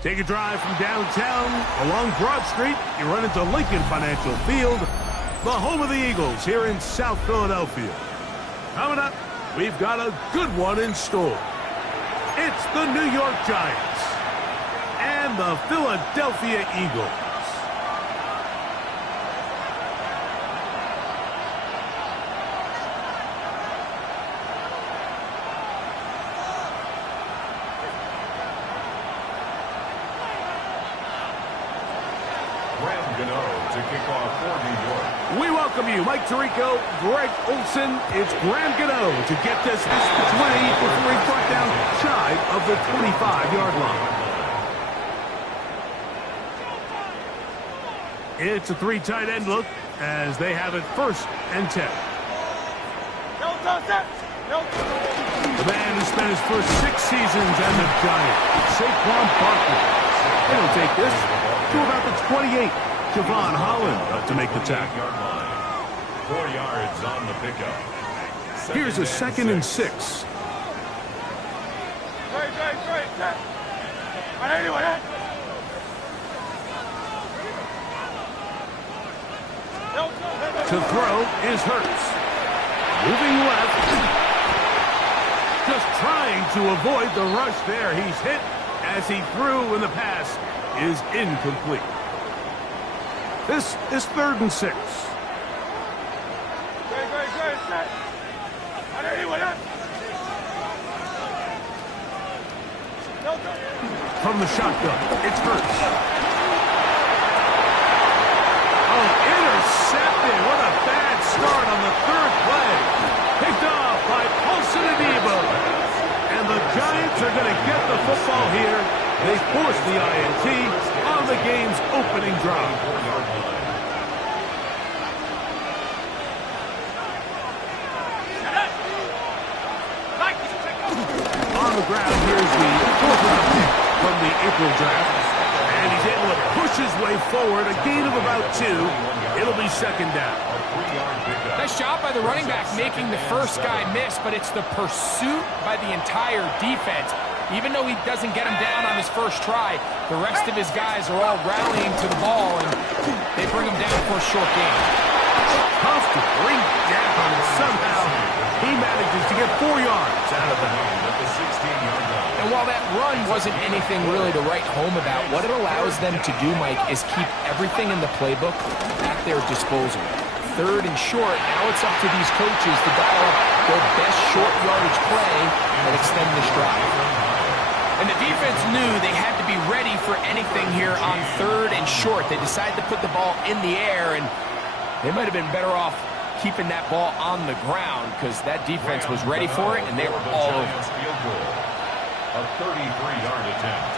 Take a drive from downtown along Broad Street. You run into Lincoln Financial Field, the home of the Eagles here in South Philadelphia. Coming up, we've got a good one in store. It's the New York Giants and the Philadelphia Eagles. To kick off for New York. We welcome you, Mike Tirico, Greg Olson. It's Graham Gano to get this 20 before he brought down shy of the 25-yard line. It's a three tight end look as they have it 1st and 10. The man who spent his first 6 seasons as a Giant, Saquon Barkley. He'll take this to about the 28. Javon Holland up to make the tackle. 4 yards on the pickup. Here's a 2nd and 6. To throw is Hurts. Moving left. Just trying to avoid the rush there. He's hit as he threw, and the pass is incomplete. This is 3rd and 6. From the shotgun, it's Hurts. Oh, intercepted. What a bad start on the 3rd play. Picked off by Paulson Adebo. And the Giants are going to get the football here. They force the INT on the game's opening drive. On the ground, here's the 4th round pick from the April draft. And he's able to push his way forward, a gain of about 2. It'll be 2nd down. Nice job by the running back making the first guy miss, but it's the pursuit by the entire defense. Even though he doesn't get him down on his first try, the rest of his guys are all rallying to the ball, and they bring him down for a short gain. Tough to bring down, and somehow he manages to get 4 yards out of that. And while that run wasn't anything really to write home about, what it allows them to do, Mike, is keep everything in the playbook at their disposal. 3rd and short, now it's up to these coaches to dial up their best short yardage play and extend this drive. And the defense knew they had to be ready for anything here on 3rd and short. They decided to put the ball in the air, and they might have been better off keeping that ball on the ground because that defense was ready for it, and they were all over it. A 33-yard attempt.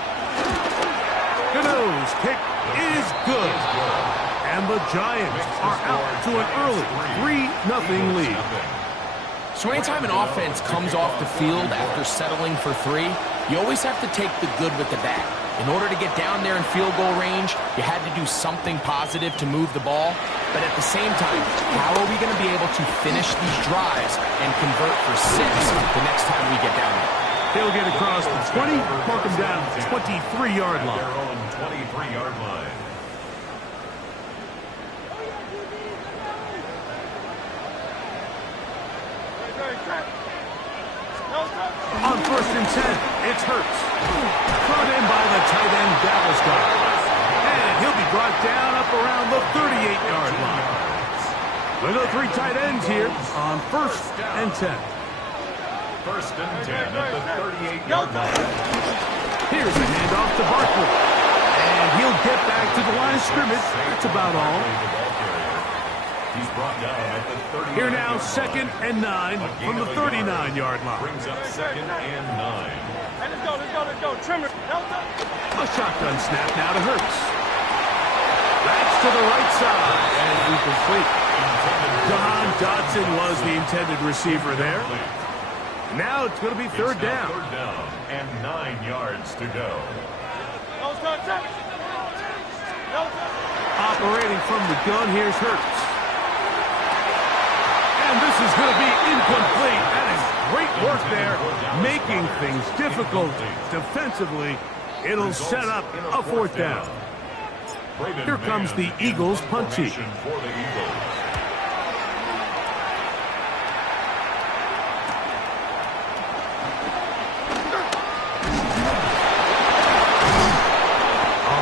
Gano's kick is good. And the Giants are out to an early 3-0 lead. So anytime an offense comes off the field after settling for 3, you always have to take the good with the bad. In order to get down there in field goal range, you had to do something positive to move the ball. But at the same time, how are we going to be able to finish these drives and convert for 6 the next time we get down there? They'll get across the 20, mark them down at the 23-yard line. Their own 23-yard line. On 1st and 10, it's Hurts. Brought in by the tight end, Galveston. And he'll be brought down up around the 38-yard line. We'll go 3 tight ends here on 1st and 10. 1st and 10 at the 38-yard line. Here's a handoff to Barkley. And he'll get back to the line of scrimmage. That's about all. He's brought down at the 30. Here now, 2nd and 9 from the 39-yard line. Brings up 2nd and 9. Let's go. Trimmer. A shotgun snap now to Hurts. That's to the right side and incomplete. Don Dotson was the intended receiver there. Now it's going to be 3rd down. 3rd down and 9 yards to go. Operating from the gun, here's Hurts. And this is going to be incomplete. That is great work there, making things difficult defensively It'll set up a fourth down. Here comes the Eagles punt team. For the Eagles.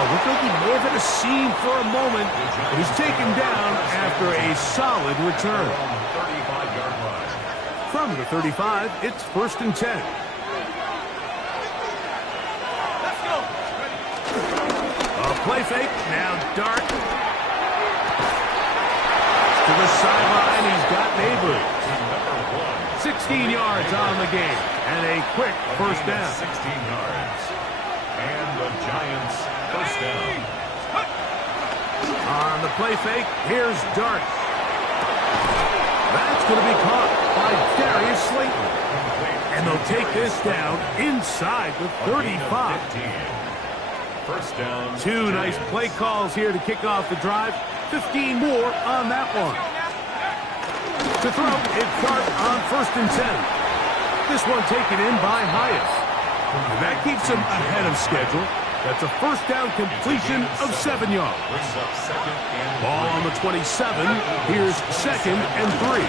Looked like he may have had a seam for a moment, but he's taken down after a solid return. 35-yard line. From the 35, it's 1st and 10. Let's go. A play fake, now Dart. To the sideline, he's got Neighbors. 16 yards on the game, and a quick first down. 16 yards. And the Giants first down. On the play fake, here's Dart. That's going to be caught by Darius Slayton. And they'll take this down inside the 35. 15. First down. Two nice play calls here to kick off the drive. 15 more on that one. To throw, it's Dart on 1st and 10. This one taken in by Hyatt. And that keeps him ahead of schedule. That's a first down completion of 7 yards. Brings up second and Ball on the 27. Here's 2nd and 3.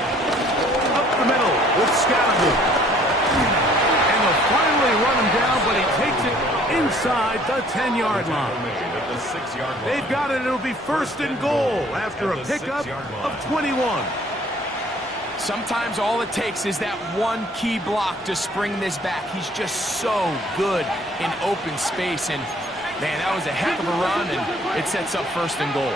Up the middle with Scalabrine. And they'll finally run him down, but he takes it inside the 10-yard line. at the 6-yard line. They've got it. It'll be 1st and goal after a pickup of 21. Sometimes all it takes is that one key block to spring this back. He's just so good in open space. And, man, that was a heck of a run, and it sets up 1st and goal.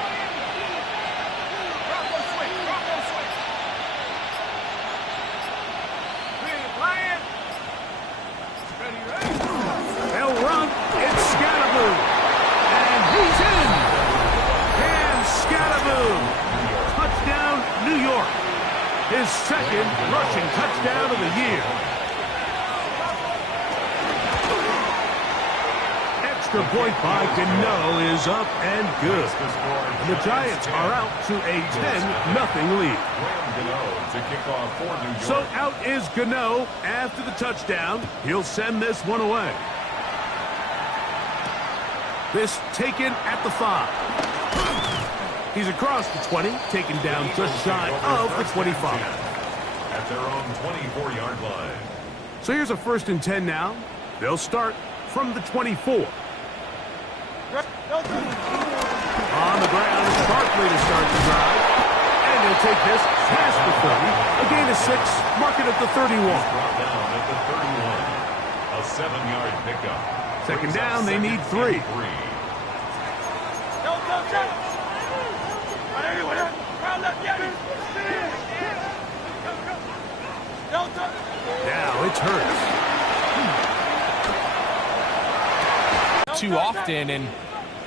They'll run. It's Scalabrine. And he's in. And Scalabrine. Touchdown, New York. His 2nd rushing touchdown of the year. Extra point by Gano is up and good. And the Giants are out to a 10-0 lead. To kick off for New York. So out is Gano after the touchdown. He'll send this one away. This taken at the 5. He's across the 20, taken down just shy of the 25. At their own 24-yard line. So here's a 1st and 10 now. They'll start from the 24. On the ground, it's Barkley to start the drive. And they'll take this past the 30. A gain of 6, mark it at the 31. Brought down at the 31. A 7-yard pickup. Second down, they need 3. Now it's Hurts. Too often, and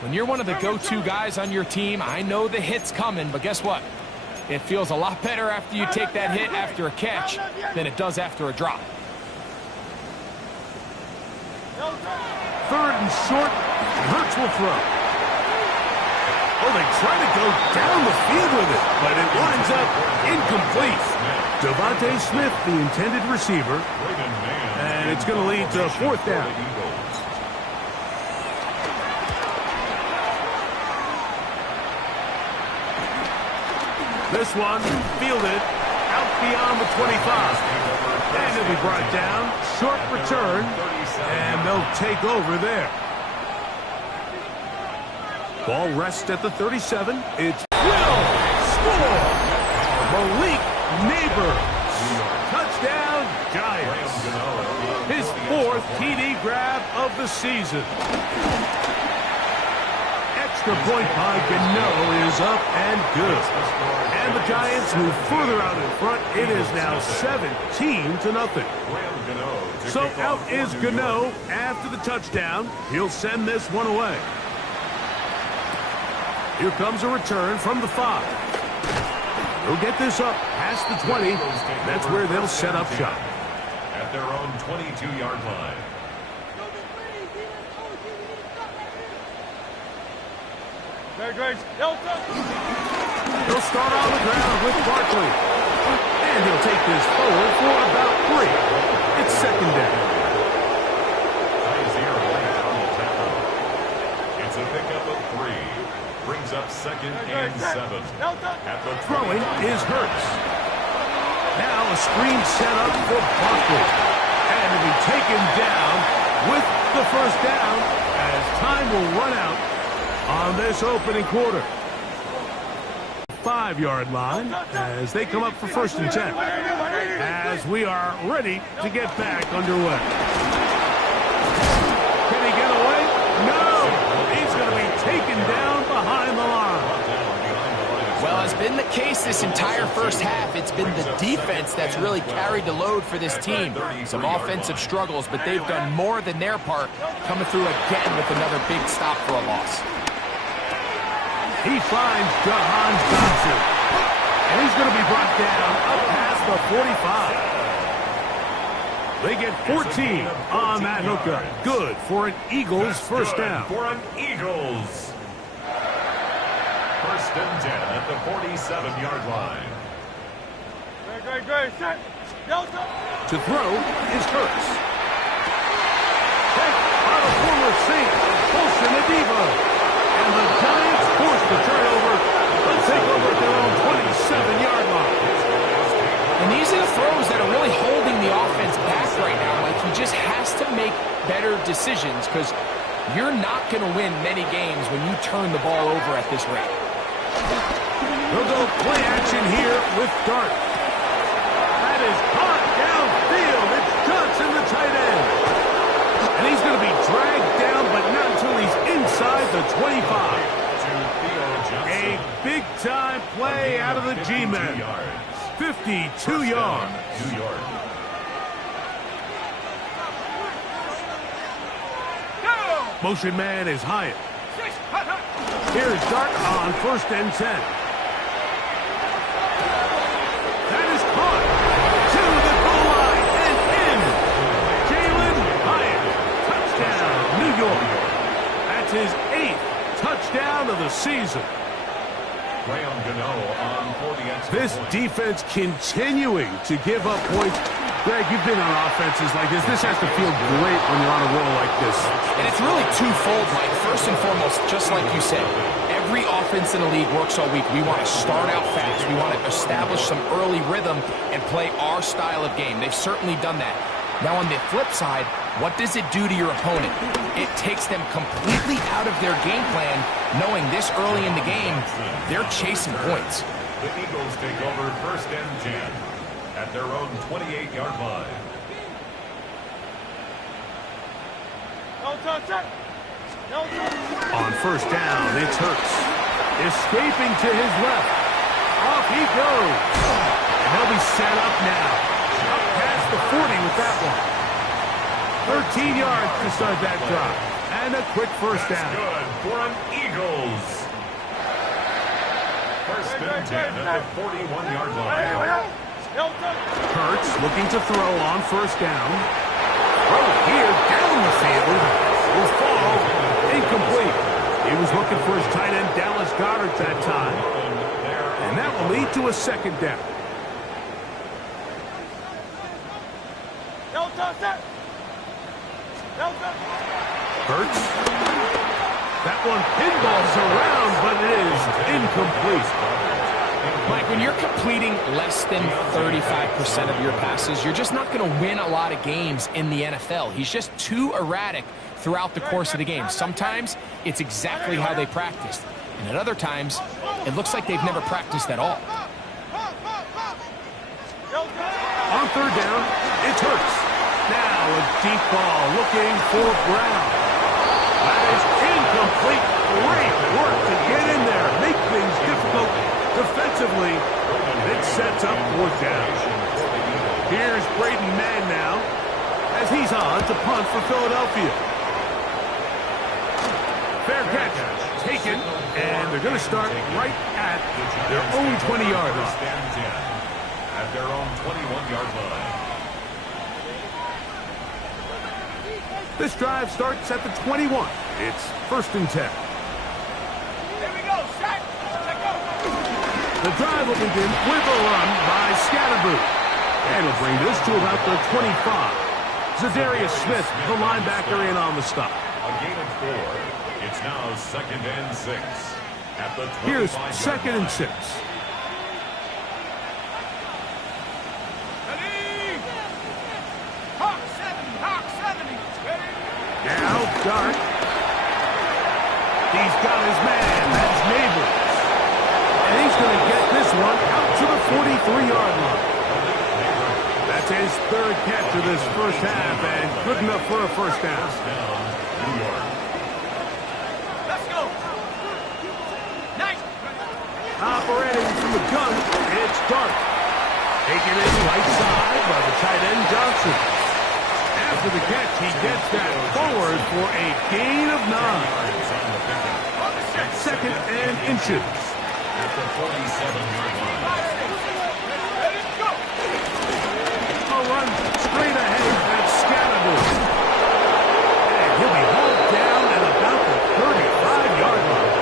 when you're one of the go-to guys on your team, I know the hit's coming, but guess what? It feels a lot better after you take that hit after a catch than it does after a drop. 3rd and short. Hurts will throw. Oh, they try to go down the field with it, but it winds up incomplete. Devontae Smith, the intended receiver, and it's going to lead to 4th down. This one fielded out beyond the 25. And it'll be brought down. Short return, and they'll take over there. Ball rests at the 37. It's will score. Malik Neighbors. Touchdown, Giants. His 4th TD grab of the season. Extra point by Gano is up and good. And the Giants move further out in front. It is now 17-0. So out is Gano after the touchdown. He'll send this one away. Here comes a return from the 5. They'll get this up past the 20. That's where they'll set up shop. At their own 22-yard line. He'll start on the ground with Barkley. And he'll take this forward for about 3. It's 2nd down. Isaiah White on the tackle. to pick up a 3. Brings up 2nd and 7. At the Throwing is Hurts. Now a screen set up for Barkley. And to be taken down with the first down as time will run out on this opening quarter. 5-yard line as they come up for 1st and 10. As we are ready to get back underway. Can he get away? No! He's going to be taken down behind the line. Well, as been the case this entire first half, it's been the defense that's really carried the load for this team. Some offensive struggles, but they've done more than their part, coming through again with another big stop for a loss. He finds Jahan Johnson. And he's going to be brought down up past the 45. They get 14 on that hookup. Good for an Eagles first down. For an Eagles. 1st and 10 at the 47-yard line. Great. Set. Delta. To throw is Hurts. Take on a former Saint, Paulson Adebo. And the Giants force the turnover. They'll take over at their own 27-yard line. And these are the throws that are really holding the offense back right now. Like, he just has to make better decisions because you're not going to win many games when you turn the ball over at this rate. They'll go play action here with Dart. That is caught downfield. It's Johnson, the tight end. And he's going to be dragged down, but not until he's inside the 25. A big-time play out of the G-men. 52 yards. Motion man is Hyatt. Here's Dart on 1st and 10. That is caught to the goal line and in. Jalen Hyatt. Touchdown, New York. That's his 8th touchdown of the season. Graham Gano on for the extra This point. defense continuing to give up points. Greg, you've been on offenses like this. This has to feel great when you're on a roll like this. And it's really twofold, Mike. First and foremost, just like you said, every offense in the league works all week. We want to start out fast. We want to establish some early rhythm and play our style of game. They've certainly done that. Now, on the flip side, what does it do to your opponent? It takes them completely out of their game plan, knowing this early in the game, they're chasing points. The Eagles take over 1st and 10 at their own 28-yard line. On 1st down, it's Hurts. Escaping to his left. Off he goes. And he'll be set up now. Up past the 40 with that one. 13 yards to start that drive. And a quick first down. Good for an Eagles. 1st and 10 at the 41-yard line. Hurts looking to throw on 1st down. Throw here down the field. Will fall. Incomplete. He was looking for his tight end, Dallas Goedert, that time. And that will lead to a 2nd down. Hurts. That one pinballs around, but it is incomplete. Mike, when you're completing less than 35% of your passes, you're just not going to win a lot of games in the NFL. He's just too erratic throughout the course of the game. Sometimes it's exactly how they practiced. And at other times, it looks like they've never practiced at all. On 3rd down, it's Hurts. Now a deep ball looking for Brown. That is incomplete. Great work to get in there. Make things difficult defensively. It sets up 4th down. Here's Braden Mann now as he's on to punt for Philadelphia. Fair catch taken, and they're going to start right at their own 20-yard line. At their own 21-yard line. This drive starts at the 21. It's 1st and 10. The drive will begin with a run by Scatterboot. And will bring this to about the 25. Zadarius Smith, the linebacker, in on the stop. A gain of 4. It's now 2nd and 6. At the 25-yard Here's line. 2nd and 6. Now Dart. He's got his man. That's Neighbors. And he's going to get this one out to the 43-yard line. That's his 3rd catch of this first half, and good enough for a first down. New York. Let's go. Nice. Operating from the gun, it's Dart. Taken in right side by the tight end Johnson. After the catch, he gets that forward for a gain of 9. 2nd and inches. At the 47-yard line. A run straight ahead, that's Scatterby. And he'll be hauled down at about the 35-yard line.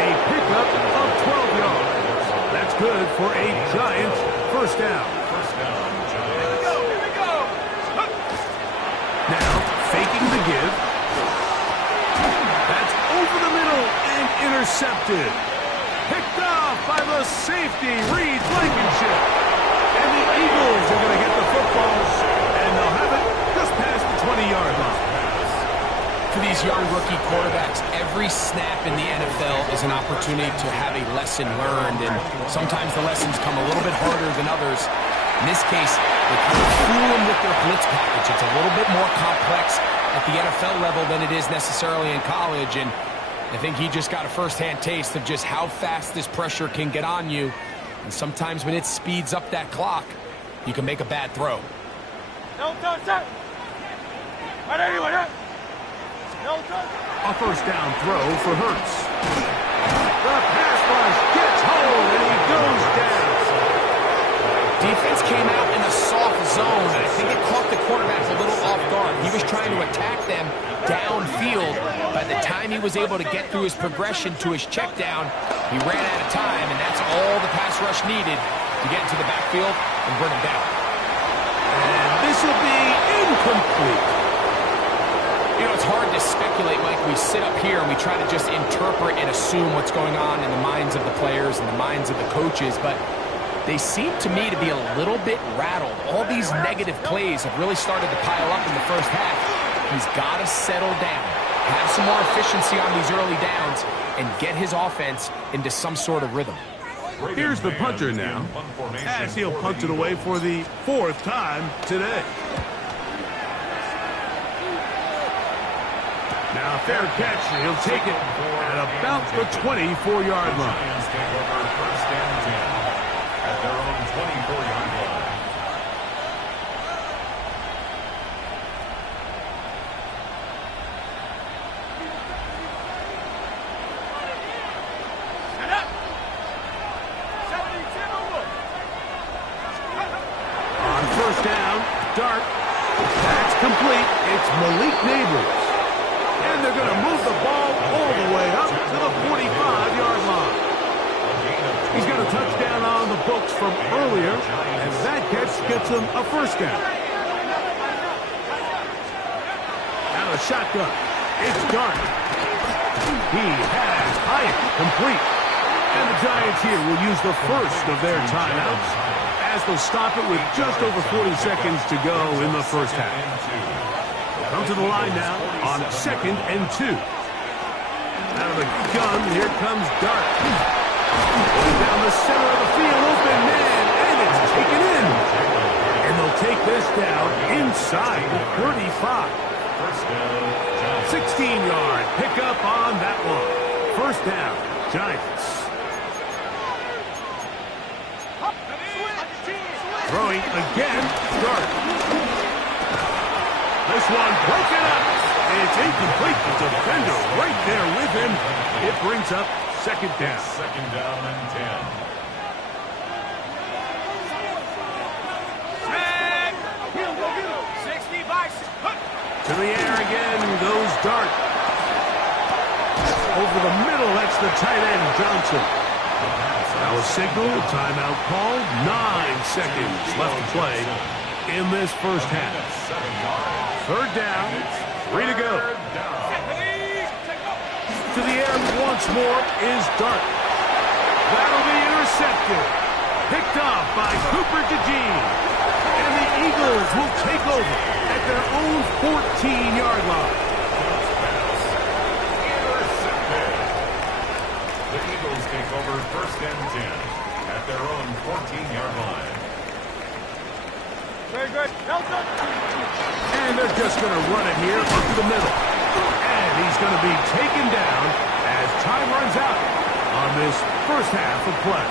A pickup of 12 yards. That's good for a Giants first down. First down, Giants. Here we go. Now, faking the give. That's over the middle and intercepted. Picked off by the safety, Reed Blankenship. And the Eagles are going to get the football, and they'll have it just past the 20-yard line. For these young rookie quarterbacks, every snap in the NFL is an opportunity to have a lesson learned, and sometimes the lessons come a little bit harder than others. In this case, they kind of fool them with their blitz package. It's a little bit more complex at the NFL level than it is necessarily in college, and I think he just got a first-hand taste of just how fast this pressure can get on you. And sometimes when it speeds up that clock, you can make a bad throw. No touch. Right anyway. No touch. A first down throw for Hurts. The pass rush gets hold, and he goes down. Defense came out in a soft zone, and I think it caught the quarterback a little off guard. He was trying to attack them downfield. By the time he was able to get through his progression to his check down, he ran out of time, and that's all the pass rush needed to get into the backfield and bring him down. And this will be incomplete. You know, it's hard to speculate, Mike. We sit up here and we try to just interpret and assume what's going on in the minds of the players and the minds of the coaches, but they seem to me to be a little bit rattled. All these negative plays have really started to pile up in the first half. He's got to settle down, have some more efficiency on these early downs, and get his offense into some sort of rhythm. Here's the punter now, as he'll punt it away for the 4th time today. Now, fair catch. He'll take it at about the 24-yard line. Giants take over 1st and 10 at their own 24-yard line. Set up. 72. On first down, Dart. That's complete. It's Malik Neighbors. And they're going to move the ball all the way up to the 45-yard line. He's got a touchdown on the books from earlier, and that catch gets him a first down. Now a shotgun. It's Dart. He has Hyatt complete. And the Giants here will use the first of their timeouts as they'll stop it with just over 40 seconds to go in the first half. Come to the line now on 2nd and 2. Out of the gun, here comes Dart. Going down the center of the field, open man, and it's taken in. And they'll take this down inside the 35. 16-yard pickup on that one. First down, Giants. Throwing again, Dart. This one broken up. It's incomplete. The defender right there with him. It brings up 2nd down. 2nd down and 10. To the air again goes Dart. Over the middle, that's the tight end, Johnson. Now a signal, timeout called. 9 seconds left to play in this first half. 3rd down, 3 to go. to the air once more is Dart. That'll be intercepted. Picked off by Cooper DeJean. And the Eagles will take over at their own 14-yard line. Intercepted. The Eagles take over first and 10 at their own 14-yard line. Very good. Nelson. And they're just going to run it here up the middle. And he's going to be taken down as time runs out on this first half of play.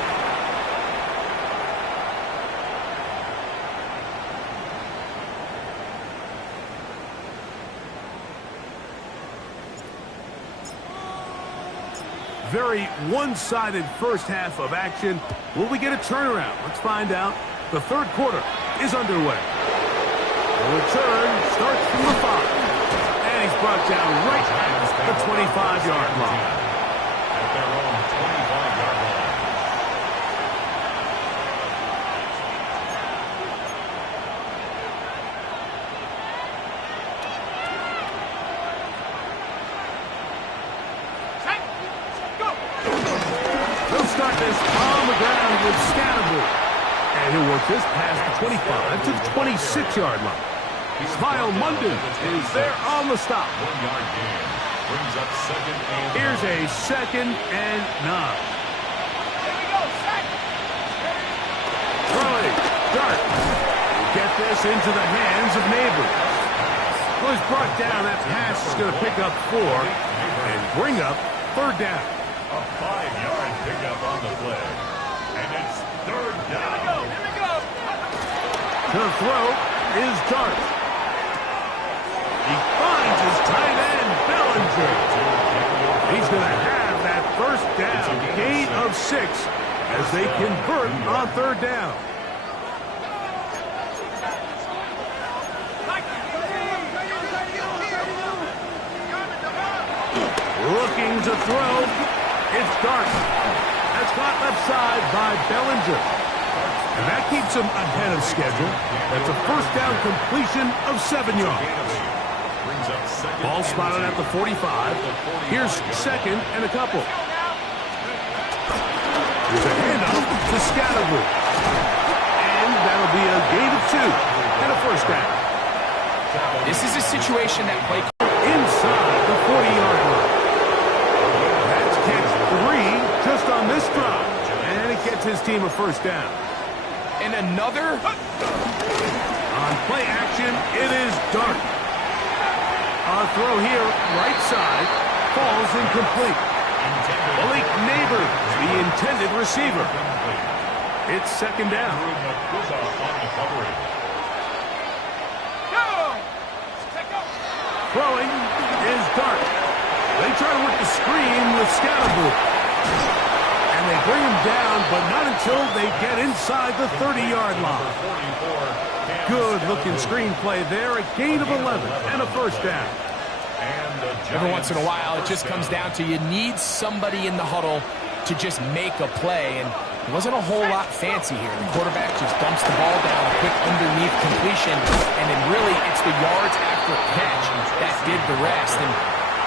Very one-sided first half of action. Will we get a turnaround? Let's find out. The third quarter is underway. The return starts from the 5. And he's brought down right at the 25-yard line. At their own 25-yard line. Set. Go. They'll start this on the ground with Scattergood. And he'll work this past the 25 to the 26-yard line. Kyle Munden is there on the stop. 1-yard gain. Brings up second and Here's a 2nd and 9. Here we go. Set. Throwing. Dart. Get this into the hands of Neighbors. Well, he's brought down. That pass is going to pick up 4 and bring up third down. a 5-yard pickup on the play. And it's third down. Here we go. To throw is Dart. He finds his tight end, Bellinger. He's going to have that first down, gain of 6, as they convert on third down. Looking to throw, it's Dart. That's caught left side by Bellinger. And that keeps him ahead of schedule. That's a first down completion of 7 yards. Ball spotted at the 45. Here's 2nd and a couple. Here's a handoff to Scattergood. And that'll be a gain of 2 and a first down. This is a situation that play Inside the 40-yard line. That's catch 3 just on this drive. And it gets his team a first down. and another. On play action, it is Dart. A throw here, right side, falls incomplete. Malik Neighbors, the intended receiver. It's second down. Throwing is Dart. They try to work the screen with Scattergood. And they bring him down, but not until they get inside the 30-yard line. Good-looking screen play there. A gain of 11 and a first down. Every once in a while, it just comes down to you need somebody in the huddle to just make a play, and it wasn't a whole lot fancy here. The quarterback just dumps the ball down, a quick underneath completion, and then really it's the yards after catch that did the rest, and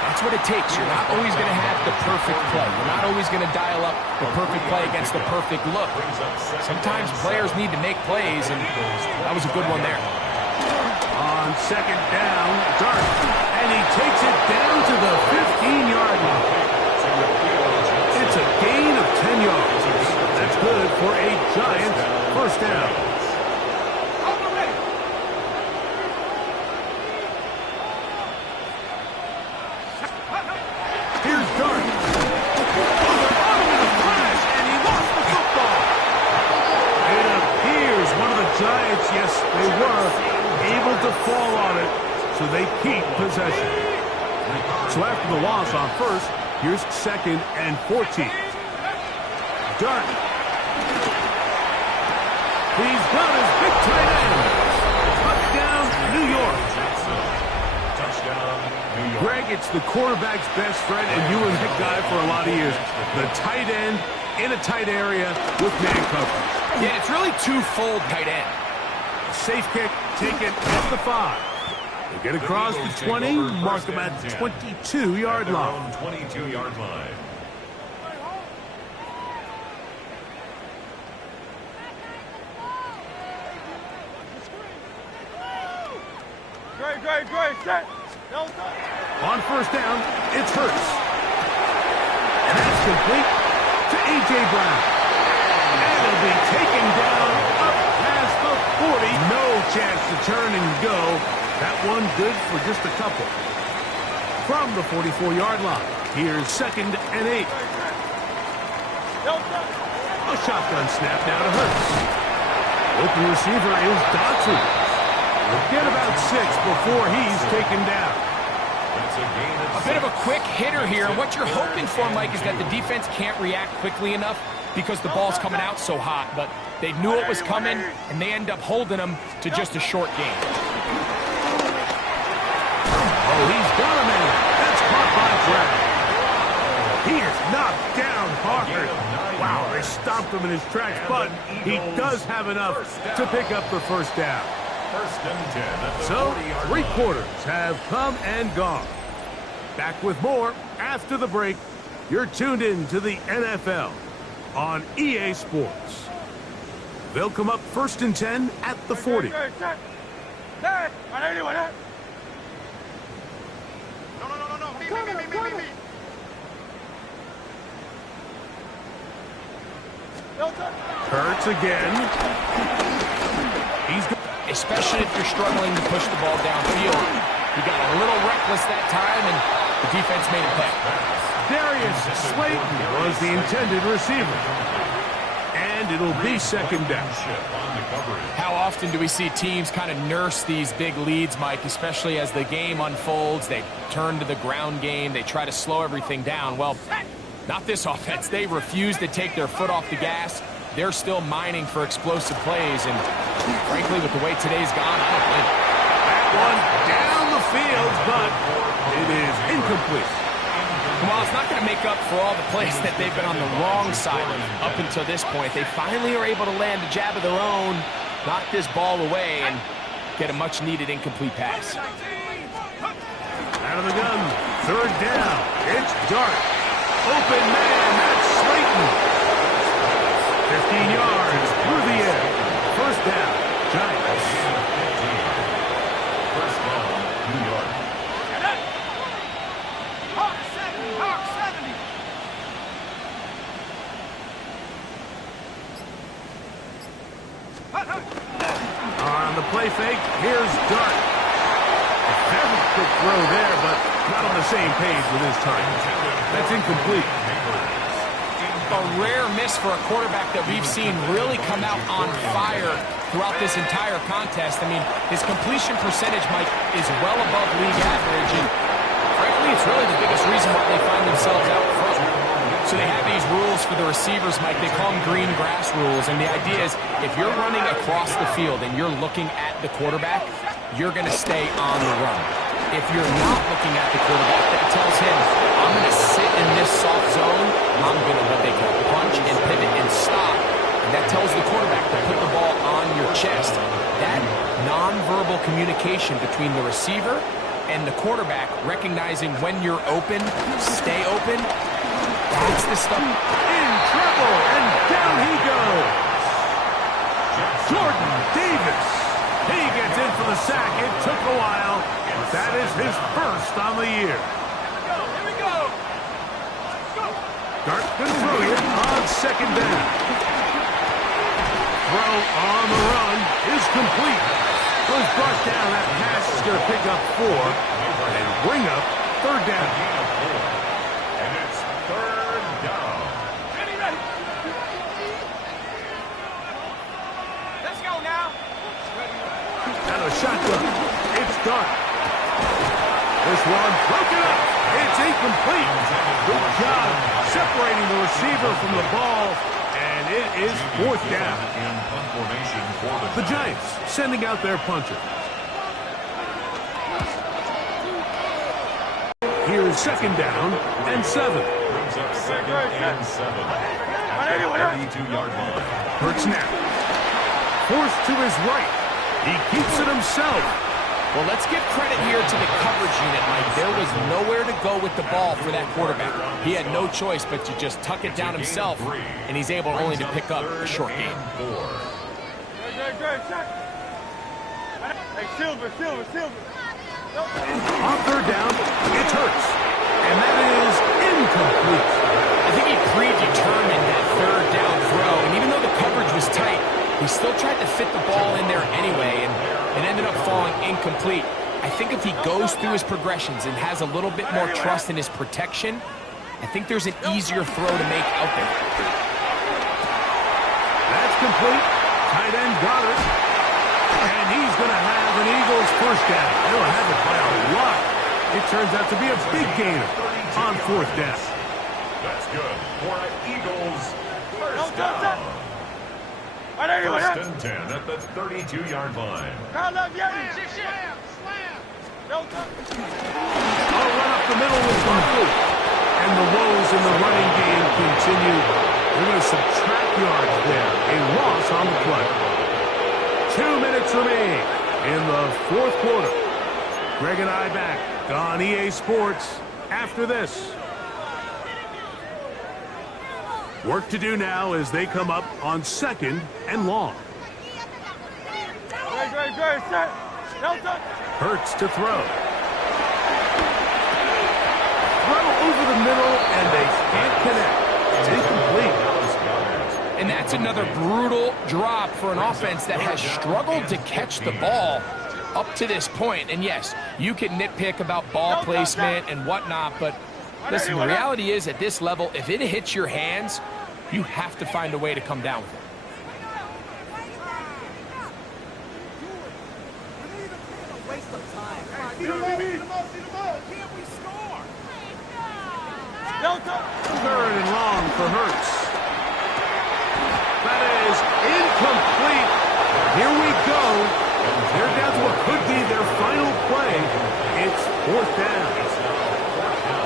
that's what it takes. You're not always going to have the perfect play. You're not always going to dial up the perfect play against the perfect look. Sometimes players need to make plays, and that was a good one there. On second down, Dart, and he takes it down to the 15-yard line. It's a gain of 10 yards. That's good for a Giant first down. Here's Dart. Oh, they're on him in a flash, and he lost the football. It appears one of the Giants, yes, they were, able to fall on it, so they keep possession. So after the loss on first, here's second and 14. Dart. He's got his big tight end. Touchdown, New York. Greg, it's the quarterback's best friend, and you were that guy for a lot of years. The tight end in a tight area with man coverage. Yeah, it's really two-fold tight end. Safe kick taken at the 5. They get across the 20, mark them at 22-yard line. 22-yard line. Great, set. On first down, it's Hurts. And that's complete to A.J. Brown. And it'll be taken down up past the 40. No chance to turn and go. That one good for just a couple. From the 44-yard line, here's 2nd and 8. A shotgun snap now to Hurts. Open receiver is Dotson. We'll get about 6 before he's taken down. A bit of a quick hitter here. What you're hoping for, Mike, is that the defense can't react quickly enough because the ball's coming out so hot. But they knew it was coming, and they end up holding them to just a short game. Oh, he's got a man. That's caught by Brown. He is knocked down hard. Wow, they stopped him in his tracks, but he does have enough to pick up the first down. First and 10 at the So, 40-yard 3 line. quarters have come and gone. Back with more after the break. You're tuned in to the NFL on EA Sports. They'll come up 1st and 10 at the 40. No. Me. Hurts again. He's Especially if you're struggling to push the ball downfield. He got a little reckless that time, and the defense made a play. Darius Slayton was the intended receiver. And it'll be 2nd down. On the coverage. How often do we see teams kind of nurse these big leads, Mike, especially as the game unfolds? They turn to the ground game. They try to slow everything down. Well, not this offense. They refuse to take their foot off the gas. They're still mining for explosive plays, and frankly, with the way today's gone, I don't blame them. That one down the field, but it is incomplete. Well, it's not going to make up for all the plays that they've been on the wrong side of up until this point. They finally are able to land a jab of their own, knock this ball away, and get a much-needed incomplete pass. Out of the gun, 3rd down. It's Dart. Open man, that's Slayton. 15 yards through the air. First down, Giants. First down, New York. Hawk 70. On the play fake, here's Dart. That was a quick throw there, but not on the same page with his target. That's incomplete. A rare miss for a quarterback that we've seen really come out on fire throughout this entire contest. I mean, his completion percentage, Mike, is well above league average, and frankly, it's really the biggest reason why they find themselves out front. So they have these rules for the receivers, Mike. They call them green grass rules, and the idea is if you're running across the field and you're looking at the quarterback, you're going to stay on the run. If you're not looking at the quarterback, that tells him, I'm going to sit in this soft zone, I'm going to what they call punch and pivot and stop. And that tells the quarterback to put the ball on your chest. That nonverbal communication between the receiver and the quarterback, recognizing when you're open, stay open, that's the stuff. In trouble, and down he goes. Jordan Davis. He gets in for the sack. It took a while, but that is his first on the year. Here we go. Dart can throw it on 2nd down. Throw on the run is complete. Was brought down. That pass is going to pick up 4 and bring up 3rd down. And it's 3rd down. Ready. Let's go now. Out of shotgun. It's Dart. This one broken up. It's incomplete. Good job separating the receiver from the ball, and it is 4th down. In punt formation for The Giants sending out their punter. Here is 2nd down and 7. Brings up 2nd and 7 at the 32-yard line. Hurts now. Forced to his right. He keeps it himself. Well, let's give credit here to the coverage unit, Mike. There was nowhere to go with the ball for that quarterback. He had no choice but to just tuck it down himself, and he's able only to pick up a short gain. Hey, Silver. On third down, it's Hurts. And that is incomplete. I think he predetermined that third down throw, and even though the coverage was tight, he still tried to fit the ball in there anyway, and it ended up falling incomplete. I think if he goes through his progressions and has a little bit more trust in his protection, I think there's an easier throw to make out there. That's complete. Tight end got it. And he's going to have an Eagles first down. They'll have it by a lot. It turns out to be a big gainer on fourth down. That's good for an Eagles first down. First and 10 at the 32-yard line. A run up the middle with Barkley. And the woes in the running game continue. They're going to subtract yards there. A loss on the play. 2 minutes remaining in the fourth quarter. Greg and I back on EA Sports after this. Work to do now as they come up on second and long. Hurts to throw. Throw over the middle, and they can't connect. It's incomplete. And that's another brutal drop for an offense that has struggled to catch the ball up to this point. And yes, you can nitpick about ball placement and whatnot, but listen, the reality is at this level, if it hits your hands, you have to find a way to come down with it. Third and long for Hurts. That is incomplete. Here we go. They're down to what could be their final play. It's fourth down.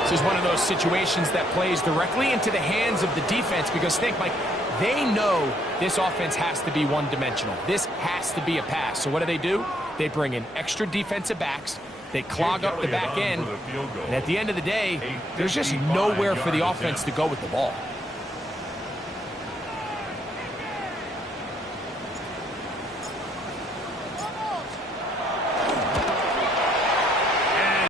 This is one of those situations that plays directly into the hands of the defense because think, Mike, they know this offense has to be one-dimensional. This has to be a pass. So what do? They bring in extra defensive backs. They clog up the back end. And at the end of the day, there's just nowhere for the offense to go with the ball.